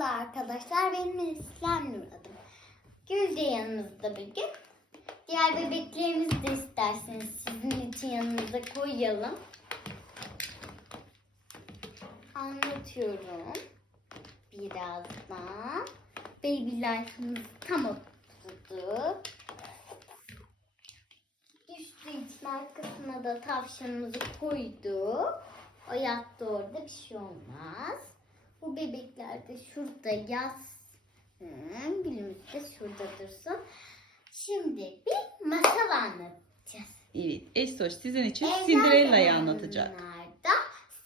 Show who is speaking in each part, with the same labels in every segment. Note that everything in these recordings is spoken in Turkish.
Speaker 1: Merhabalar arkadaşlar. Benim İslam Nur adım. Gül de yanımızda bugün. Diğer bebeklerimizi de isterseniz sizin için yanınıza koyalım. Anlatıyorum. Birazdan. Baby life'ımız tam oturdu. Düştüğü için arkasına da tavşanımızı koyduk. O yattı orada bir şey olmaz. Bu bebekler de şurada yatsın. Gülümüz de şurada dursun. Şimdi bir masal anlatacağız.
Speaker 2: Evet, Estoş sizin için
Speaker 1: Evvel
Speaker 2: Cinderella'yı anlatacak.
Speaker 1: zamanlarda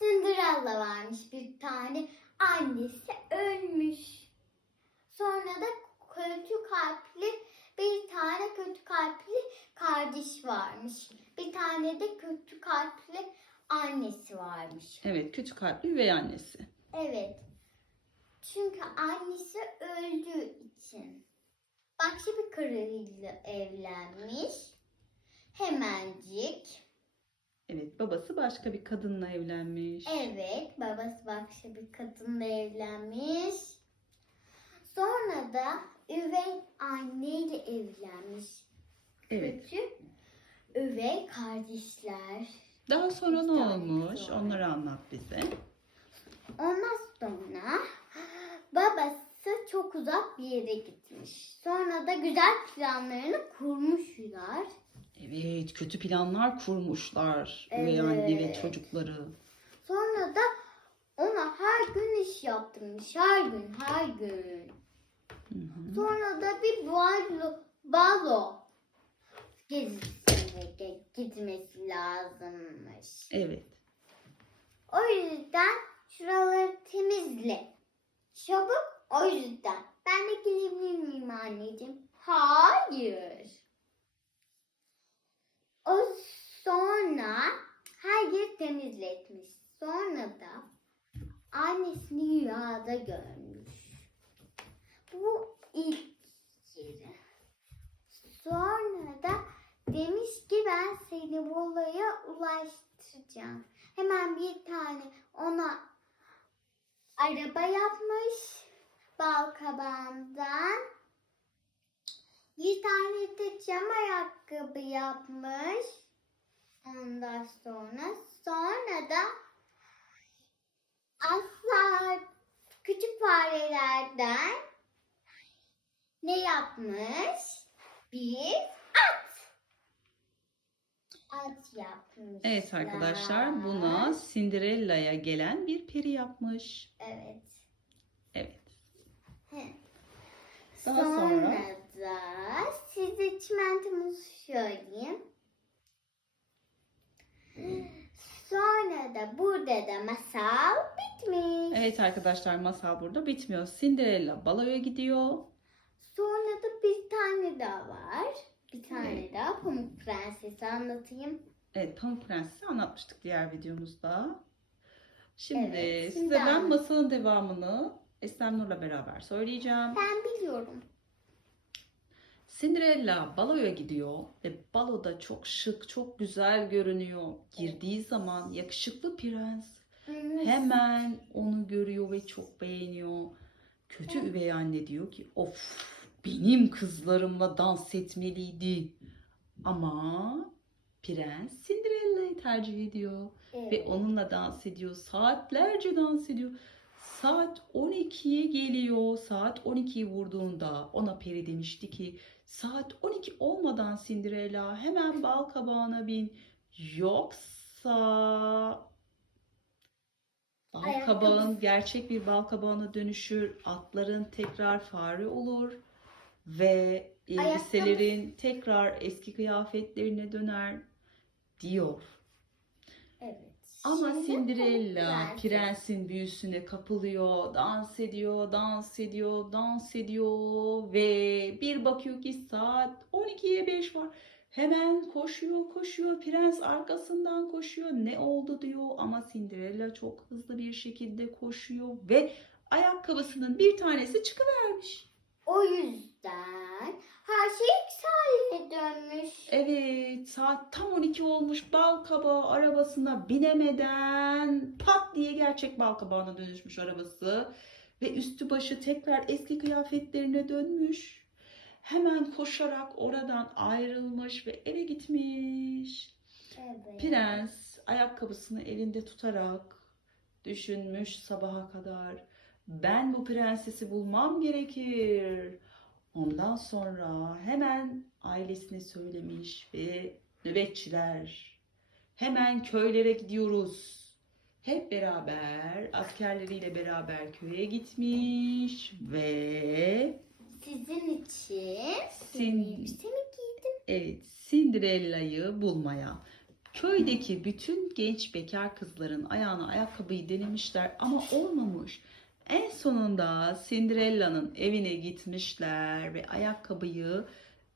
Speaker 1: Cinderella varmış bir tane. Annesi ölmüş. Sonra da kötü kalpli bir tane kötü kalpli kardeş varmış. Bir tane de kötü kalpli annesi varmış.
Speaker 2: Evet, küçük kalpli üvey annesi.
Speaker 1: Evet. Çünkü annesi öldüğü için. Başka bir karıyla evlenmiş. Hemencik.
Speaker 2: Evet, babası başka bir kadınla evlenmiş.
Speaker 1: Evet, babası başka bir kadınla evlenmiş. Sonra da üvey anneyle evlenmiş.
Speaker 2: Evet.
Speaker 1: Kötü üvey kardeşler.
Speaker 2: Daha sonra ne olmuş? Onları anlat bize.
Speaker 1: Ondan sonra çok uzak bir yere gitmiş. Sonra da güzel planlarını kurmuşlar.
Speaker 2: Evet, kötü planlar kurmuşlar. Üvey anne ve
Speaker 1: Evet.
Speaker 2: çocukları.
Speaker 1: Sonra da ona her gün iş yaptırmış. Her gün, her gün.
Speaker 2: Hı hı.
Speaker 1: Sonra da bir balo, balo gezisine ge- gitmesi lazımmış.
Speaker 2: Evet.
Speaker 1: O yüzden şuraları temizle. Yüzden. Ben de gelebilir miyim anneciğim? Hayır. O sonra her yeri temizletmiş. Sonra da annesini rüyada görmüş. Bu ilk yeri. Sonra da demiş ki ben seni bu olaya ulaştıracağım. Hemen bir tane ona araba yapmış bal kabağından. Bir tane de cam ayakkabı yapmış. Ondan sonra sonra da asla küçük farelerden ne yapmış? Bir at. At yapmış.
Speaker 2: Evet arkadaşlar, buna Cinderella'ya gelen bir peri yapmış.
Speaker 1: Evet.
Speaker 2: Evet. Daha
Speaker 1: sonra,
Speaker 2: sonra
Speaker 1: da size çimentomuzu söyleyeyim. Sonra da burada da masal bitmiş.
Speaker 2: Evet arkadaşlar masal burada bitmiyor. Cinderella baloya gidiyor.
Speaker 1: Sonra da bir tane daha var. Bir tane
Speaker 2: Evet.
Speaker 1: daha Pamuk Prenses'i anlatayım.
Speaker 2: Evet Pamuk Prenses'i anlatmıştık diğer videomuzda. Şimdi
Speaker 1: Evet, şimdi
Speaker 2: size ben masalın devamını Eslem Nur'la beraber söyleyeceğim.
Speaker 1: Ben biliyorum.
Speaker 2: Cinderella baloya gidiyor ve baloda çok şık, çok güzel görünüyor. Girdiği zaman yakışıklı prens hemen onu görüyor ve çok beğeniyor. Kötü üvey anne diyor ki of benim kızlarımla dans etmeliydi. Ama prens Cinderella'yı tercih ediyor.
Speaker 1: Evet.
Speaker 2: Ve onunla dans ediyor. Saatlerce dans ediyor. Saat 12'ye geliyor. Saat 12'yi vurduğunda ona peri demişti ki saat 12 olmadan Cinderella hemen bal kabağına bin. Yoksa bal
Speaker 1: Ayakkabı-
Speaker 2: kabağın gerçek bir bal kabağına dönüşür. Atların tekrar fare olur. Ve elbiselerin tekrar eski kıyafetlerine döner diyor.
Speaker 1: Evet.
Speaker 2: Ama
Speaker 1: Şimdi
Speaker 2: Cinderella
Speaker 1: Prenses.
Speaker 2: prensin büyüsüne kapılıyor, dans ediyor, dans ediyor, dans ediyor ve bir bakıyor ki saat 12'ye 5 var. Hemen koşuyor, koşuyor. Prens arkasından koşuyor. Ne oldu diyor ama Cinderella çok hızlı bir şekilde koşuyor ve ayakkabısının bir tanesi çıkıvermiş.
Speaker 1: O yüzden her şey haline dönmüş.
Speaker 2: Evet, saat tam 12 olmuş. Bal kabağı arabasına binemeden pat diye gerçek bal kabağına dönüşmüş arabası. ve üstü başı tekrar eski kıyafetlerine dönmüş. Hemen koşarak oradan ayrılmış ve eve gitmiş.
Speaker 1: Evet.
Speaker 2: Prens ayakkabısını elinde tutarak düşünmüş sabaha kadar. Ben bu prensesi bulmam gerekir. Ondan sonra hemen ailesine söylemiş ve nöbetçiler hemen köylere gidiyoruz. Hep beraber askerleriyle beraber köye gitmiş ve
Speaker 1: Sizin için
Speaker 2: Sin-
Speaker 1: elbise mi giydim?
Speaker 2: Evet, Cinderella'yı bulmaya. Köydeki bütün genç bekar kızların ayağına ayakkabıyı denemişler ama olmamış. En sonunda Cinderella'nın evine gitmişler ve ayakkabıyı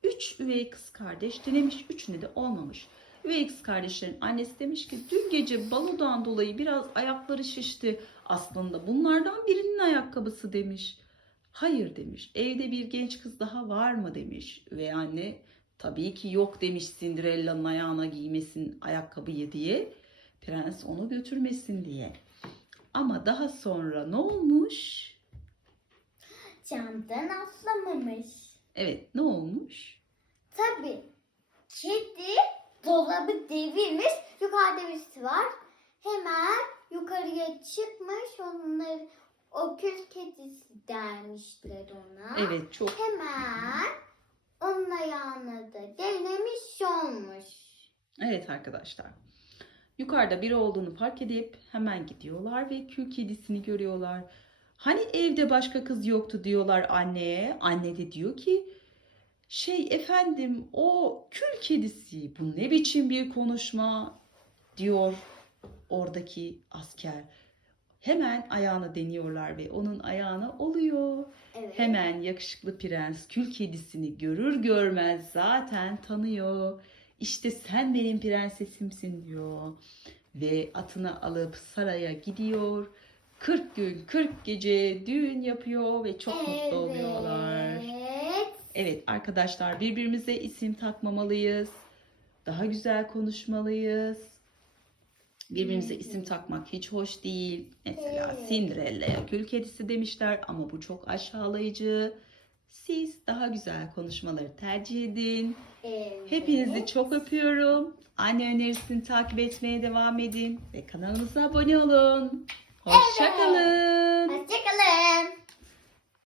Speaker 2: üç üvey kız kardeş denemiş. Üçüne de olmamış. Üvey kız kardeşlerin annesi demiş ki dün gece balodan dolayı biraz ayakları şişti. Aslında bunlardan birinin ayakkabısı demiş. Hayır demiş. Evde bir genç kız daha var mı demiş. Üvey anne tabii ki yok demiş Cinderella'nın ayağına giymesin ayakkabıyı diye. Prens onu götürmesin diye. Ama daha sonra ne olmuş?
Speaker 1: Camdan atlamamış.
Speaker 2: Evet ne olmuş?
Speaker 1: Tabii. Kedi dolabı devirmiş. Yukarıda birisi var. Hemen yukarıya çıkmış. Onları o kül kedisi dermişler ona.
Speaker 2: Evet çok
Speaker 1: Hemen onun ayağına da denemiş olmuş.
Speaker 2: Evet arkadaşlar. Yukarıda biri olduğunu fark edip hemen gidiyorlar ve kül kedisini görüyorlar. Hani evde başka kız yoktu diyorlar anneye. Anne de diyor ki şey efendim o kül kedisi bu ne biçim bir konuşma diyor oradaki asker. Hemen ayağına deniyorlar ve onun ayağına oluyor.
Speaker 1: Evet.
Speaker 2: Hemen yakışıklı prens kül kedisini görür görmez zaten tanıyor. İşte sen benim prensesimsin diyor. Ve atını alıp saraya gidiyor. 40 gün 40 gece düğün yapıyor ve çok mutlu oluyorlar.
Speaker 1: Evet.
Speaker 2: Evet arkadaşlar birbirimize isim takmamalıyız. Daha güzel konuşmalıyız. Birbirimize isim takmak hiç hoş değil. Mesela
Speaker 1: Evet.
Speaker 2: Cinderella'ya kül kedisi demişler ama bu çok aşağılayıcı. Siz daha güzel konuşmaları tercih edin.
Speaker 1: Evet.
Speaker 2: Hepinizi çok öpüyorum. Anne önerisini takip etmeye devam edin ve kanalımıza abone olun. Hoşçakalın.
Speaker 1: Hoşçakalın.